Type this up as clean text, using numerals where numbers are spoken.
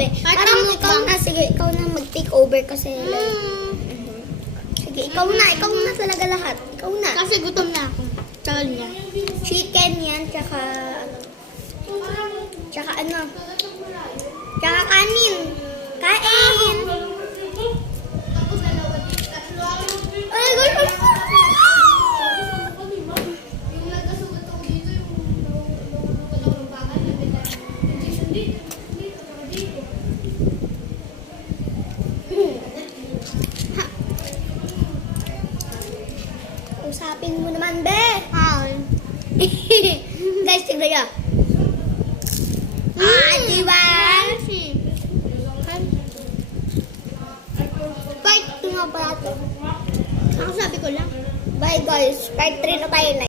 be. Parang ikaw na, sige, ikaw na mag-take over kasi. Sige, ikaw na talaga lahat. Ikaw na. Kasi gutom na ako. Tsaka niya. Chicken yan, tsaka kanin. Kain! Ay, guys! Usapin mo naman, be! Guys, tignan nyo. Diba? Part 2 nga pala ito. Ako sabi ko lang. Bye guys, part 3 na tayo na.